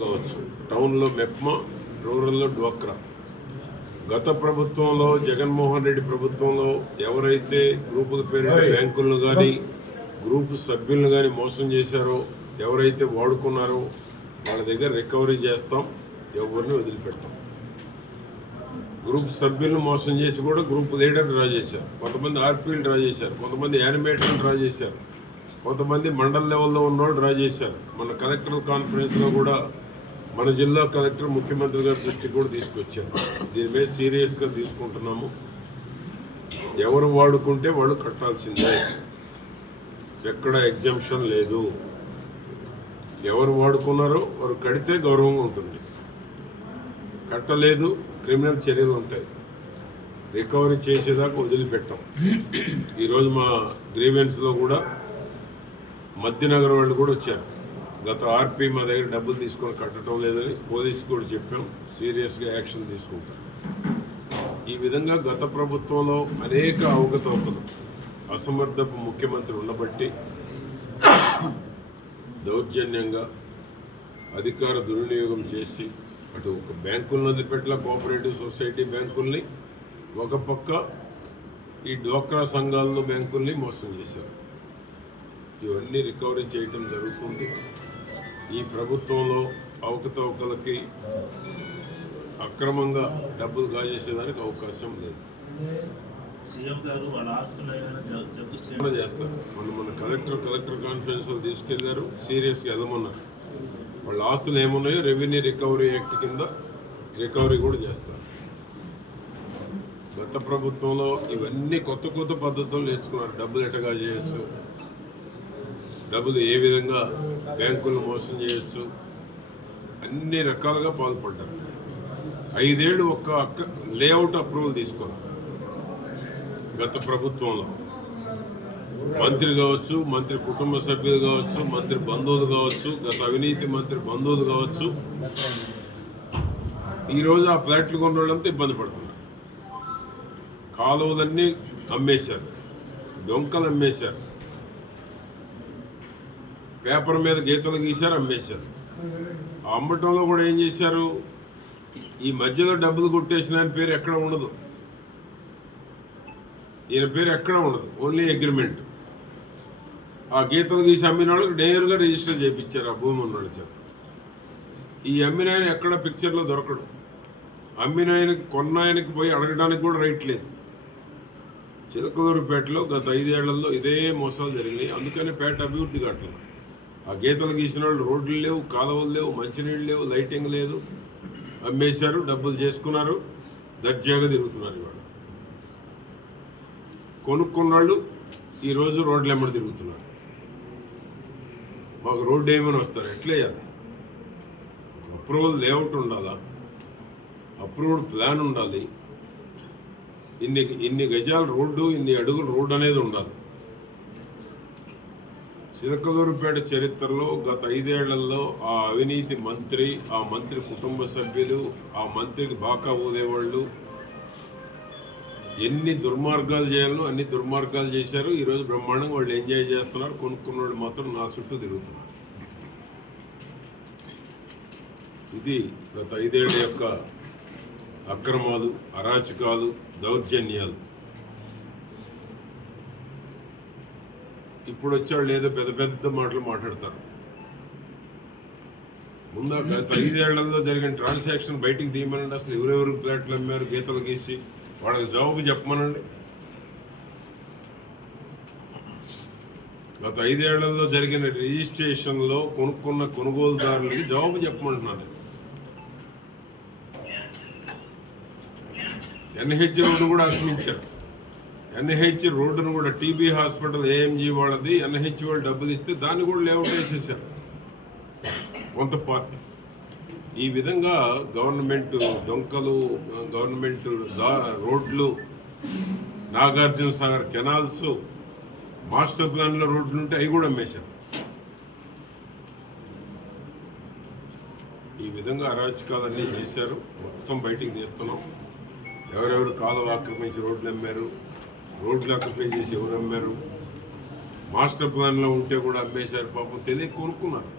కావచ్చు టౌన్లో మెప్మా, రూరల్లో డ్వాక్రా. గత ప్రభుత్వంలో జగన్మోహన్ రెడ్డి ప్రభుత్వంలో ఎవరైతే గ్రూపుల పేరిట బ్యాంకులను కానీ గ్రూపు సభ్యులను కానీ మోసం చేశారో, ఎవరైతే వాడుకున్నారో వాళ్ళ దగ్గర రికవరీ చేస్తాం, ఎవరిని వదిలిపెట్టాం. గ్రూప్ సభ్యులను మోసం చేసి కూడా గ్రూప్ లీడర్ డ్రా చేశారు, కొంతమంది ఆర్పీలు డ్రా చేశారు, కొంతమంది యానిమేటర్లు డ్రా చేశారు, కొంతమంది మండల లెవెల్లో ఉన్నవాళ్ళు డ్రా చేశారు. మన కలెక్టర్ కాన్ఫరెన్స్లో కూడా మన జిల్లా కలెక్టర్ ముఖ్యమంత్రి గారి దృష్టికి కూడా తీసుకొచ్చారు. దీని మీద సీరియస్గా తీసుకుంటున్నాము. ఎవరు వాడుకుంటే వాళ్ళు కట్టాల్సిందే, ఎక్కడ ఎగ్జంప్షన్ లేదు. ఎవరు వాడుకున్నారో వారు కడితే గౌరవంగా ఉంటుంది, కట్టలేదు క్రిమినల్ చర్యలు ఉంటాయి. రికవరీ చేసేదాకా వదిలిపెట్టాం. ఈరోజు మా గ్రీవెన్స్లో కూడా మధ్యనగర్ వాళ్ళు కూడా వచ్చారు. గత ఆర్పీ మా దగ్గర డబ్బులు తీసుకొని కట్టడం లేదని పోలీసుకు కూడా చెప్పాం, సీరియస్గా యాక్షన్ తీసుకుంటాం. ఈ విధంగా గత ప్రభుత్వంలో అనేక అవకతవకలు, అసమర్థపు ముఖ్యమంత్రి ఉండబట్టి దౌర్జన్యంగా అధికార దుర్వినియోగం చేసి అటు ఒక బ్యాంకులను వదిలిపెట్ల కోఆపరేటివ్ సొసైటీ బ్యాంకుల్ని, ఒక పక్క ఈ డ్వాక్రా సంఘాలను బ్యాంకుల్ని మోసం చేశారు. ఇవన్నీ రికవరీ చేయటం జరుగుతుంది. ఈ ప్రభుత్వంలో అవకతవకలకి అక్రమంగా డబ్బులు కాజేసేదానికి అవకాశం లేదు. సీఎం గారు వాళ్ళ ఆస్తులు చేస్తారు. మన కలెక్టర్ కాన్ఫరెన్స్లో తీసుకెళ్లారు, సీరియస్గా ఎదమన్నారు. వాళ్ళ ఆస్తులు ఏమున్నాయో రెవెన్యూ రికవరీ యాక్ట్ కింద రికవరీ కూడా చేస్తారు. గత ప్రభుత్వంలో ఇవన్నీ కొత్త పద్ధతులు నేర్చుకున్నారు. డబ్బులు ఎట్టగా చేయొచ్చు, డబ్బులు ఏ విధంగా బ్యాంకులను మోసం చేయొచ్చు, అన్ని రకాలుగా పాల్పడ్డారు. 5 ఏళ్ళు ఒక్క లేఅవుట్ అప్రూవల్ తీసుకోవాలి. గత ప్రభుత్వంలో మంత్రి కావచ్చు, మంత్రి కుటుంబ సభ్యులు కావచ్చు, మంత్రి బంధువులు కావచ్చు, గత అవినీతి మంత్రి బంధువులు కావచ్చు, ఈరోజు ఆ ఫ్లాట్లు కొన్న వాళ్ళంతా ఇబ్బంది పడుతున్నారు. కాలువలన్నీ అమ్మేశారు, డొంకలు అమ్మేశారు, పేపర్ మీద గీతలు గీశారు, అమ్మేశారు. ఆ అమ్మటంలో కూడా ఏం చేశారు, ఈ మధ్యలో డబ్బులు కొట్టేసిన ఆయన పేరు ఎక్కడ ఉండదు, ఈయన పేరు ఎక్కడ ఉండదు, ఓన్లీ అగ్రిమెంట్. ఆ గీతలు గీసి అమ్మిన వాళ్ళకి నేరుగా రిజిస్టర్ చేయించారు ఆ భూమి ఉన్న చేత. ఈ అమ్మిన ఆయన ఎక్కడ పిక్చర్లో దొరకడు. అమ్మిన ఆయనకి, కొన్న ఆయనకి పోయి అడగడానికి కూడా రైట్ లేదు. చిలకలూరుపేటలో గత 5 ఏళ్లలో ఇదే మోసాలు జరిగినాయి. అందుకనే పేట అభివృద్ధి కావట్లేదు. ఆ గీతలు గీసిన వాళ్ళు రోడ్లు లేవు, కాలువలు లేవు, మంచినీళ్ళు లేవు, లైటింగ్ లేదు, అమ్మేశారు, డబ్బులు చేసుకున్నారు, దర్జాగా తిరుగుతున్నారు. ఇవాళ కొనుక్కున్న వాళ్ళు ఈరోజు రోడ్లు ఎమ్మడి తిరుగుతున్నారు. మాకు రోడ్డు ఏమైనా వస్తారు, ఎట్లేయాలి? అప్రూవల్ లేఅవుట్ ఉండాలా, అప్రూవ్డ్ ప్లాన్ ఉండాలి, ఇన్ని గజాల రోడ్డు, ఇన్ని అడుగుల రోడ్డు అనేది ఉండాలి. చిలకలూరుపేట చరిత్రలో గత 5 ఏళ్లలో ఆ అవినీతి మంత్రి, ఆ మంత్రి కుటుంబ సభ్యులు, ఆ మంత్రికి బాకా ఊదేవాళ్ళు ఎన్ని దుర్మార్గాలు చేయాలో అన్ని దుర్మార్గాలు చేశారు. ఈరోజు బ్రహ్మాండంగా వాళ్ళు ఎంజాయ్ చేస్తున్నారు. కొనుక్కున్న వాళ్ళు మాత్రం నా చుట్టూ తిరుగుతున్నారు. ఇది గత 5 ఏళ్ల యొక్క అక్రమాలు, అరాచకాలు, దౌర్జన్యాలు. ఇప్పుడు వచ్చాళ్ళు ఏదో పెద్ద మాటలు మాట్లాడతారు. ముందు గత 5 ఏళ్లలో జరిగిన ట్రాన్సాక్షన్ బయటికి తీయమనండి. అసలు ఎవరెవరు ఫ్లాట్లు అమ్మారు, గీతలు గీసి వాళ్ళకి జవాబు చెప్పమనండి. గత 5 ఏళ్లలో జరిగిన రిజిస్ట్రేషన్లో కొనుక్కున్న కొనుగోలుదారులకి జవాబు చెప్పమంటున్నాను. ఎన్హెచ్ రోడ్డు కూడా ఆక్రమించారు. ఎన్హెచ్ రోడ్డును కూడా టీబీ హాస్పిటల్ ఏఎంజీ వాళ్ళది, ఎన్హెచ్ వాళ్ళు డబ్బులు ఇస్తే దాన్ని కూడా లేఅవుట్ వేసేసారు కొంత పార్టీ. ఈ విధంగా గవర్నమెంట్ డొంకలు, గవర్నమెంట్ రోడ్లు, నాగార్జున సాగర్ కెనాల్స్, మాస్టర్ ప్లాన్లో రోడ్లు ఉంటే అవి కూడా అమ్మేశారు. ఈ విధంగా అరాచకాలన్నీ చేశారు. మొత్తం బయటికి తీస్తున్నాం. ఎవరెవరు కాలువ ఆక్రమించి రోడ్లు అమ్మారు, రోడ్లు ఆక్రమించి చేసి ఎవరు అమ్మారు, మాస్టర్ ప్లాన్లో ఉంటే కూడా అమ్మేశారు. పాపం తెలియక కొనుక్కున్నారు.